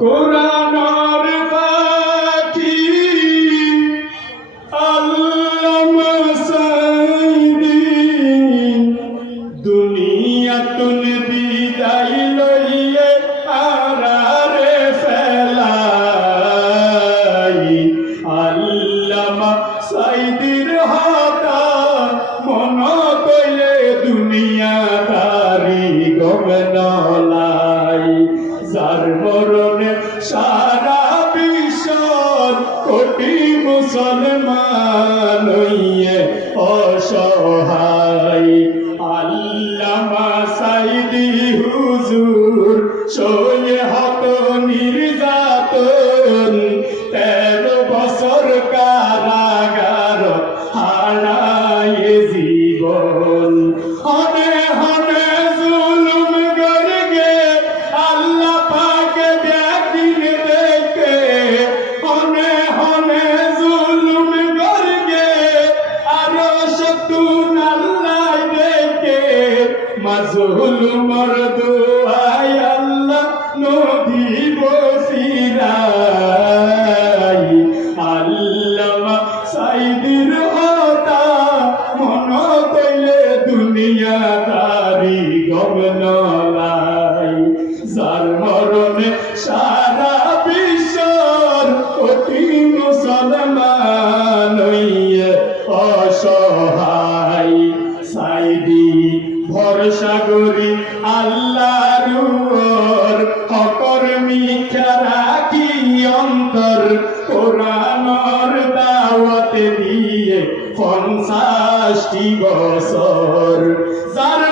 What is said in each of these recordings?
কোরআনর পাখি আল্লামা সাইদি, দুনিয়াতুন বিদায় লইয়ে আরারে ফেলাই। আল্লামা সাইদির হাতা মন কইলে দুনিয়া মরণে সারা বিশ্ব কোটি মুসলমান হইয়ে অসহায়। আল্লামা সাইদি হুজুর সয়ে মাজুল মরদুয়াই পঞ্চাশটি বছর যার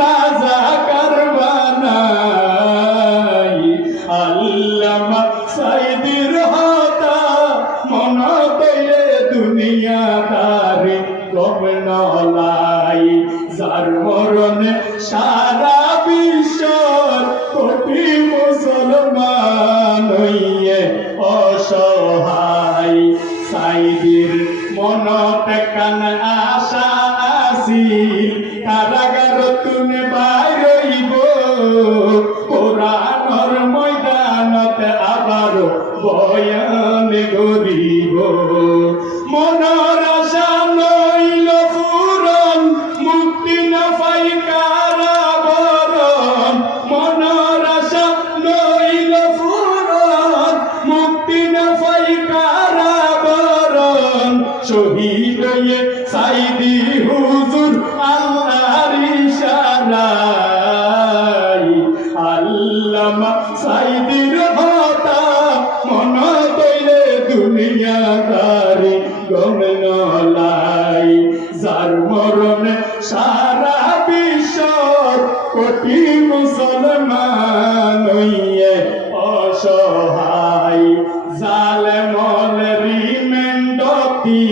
রাজা করবানাই। আল্লামা সাইদির হাতা মন কইলে দুনিয়া তারে গমনলাই যার মরণে সারা বিশ্বর কোটি মুসলমান হইয়ে অসহায়। সাইদির আশা আসিল কারাগার তুমি বাইরইব শহীদ হয়ে সাইদি হুজুর আল্লাহর ইশারায়। আল্লামা সাইদির হতা মন তৈলে দুনিয়া তারি গমনলাই যার মরণে সারা বিশ্বর কোটি মুসলমান হইয়ে অসহায়। জালেমল রিমেন্ডতি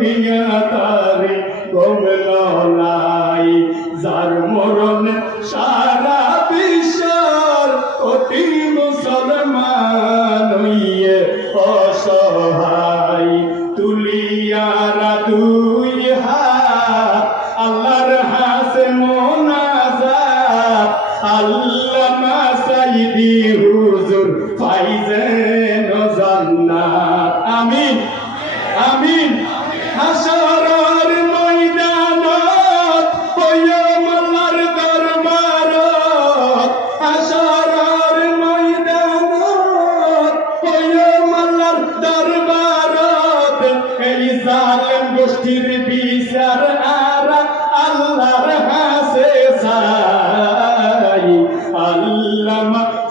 দুনিয়া তারে গমল নাই যার মরণ সারা বিশ্বের অতি মুসলমান হইয়ে অসহায়। তুলিয়া না দুই হাত, আল্লাহর হাসে মোনাজাত। আল্লাহ মাসাইদি হুজুর ফাইজেন জান্নাত আমিন।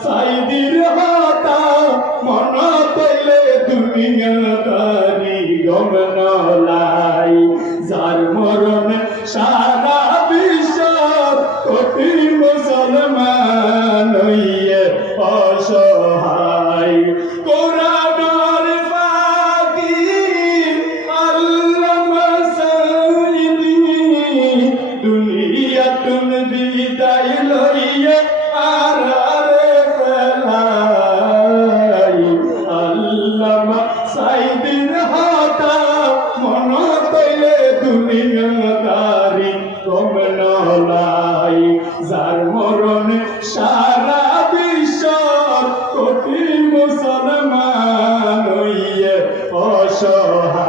সাইদির হাতা মন তৈলে দুনিয়াদারি গমনলাই। যার মরণ সারা বিশ্ব কোটি মুসলমান হইয়ে অসহায়। দুনিয়া তুমি বিদায় লইয়ে আরে কমলাই যার মরণে সারা বিশ্ব কোটি মুসলমান অসহায়।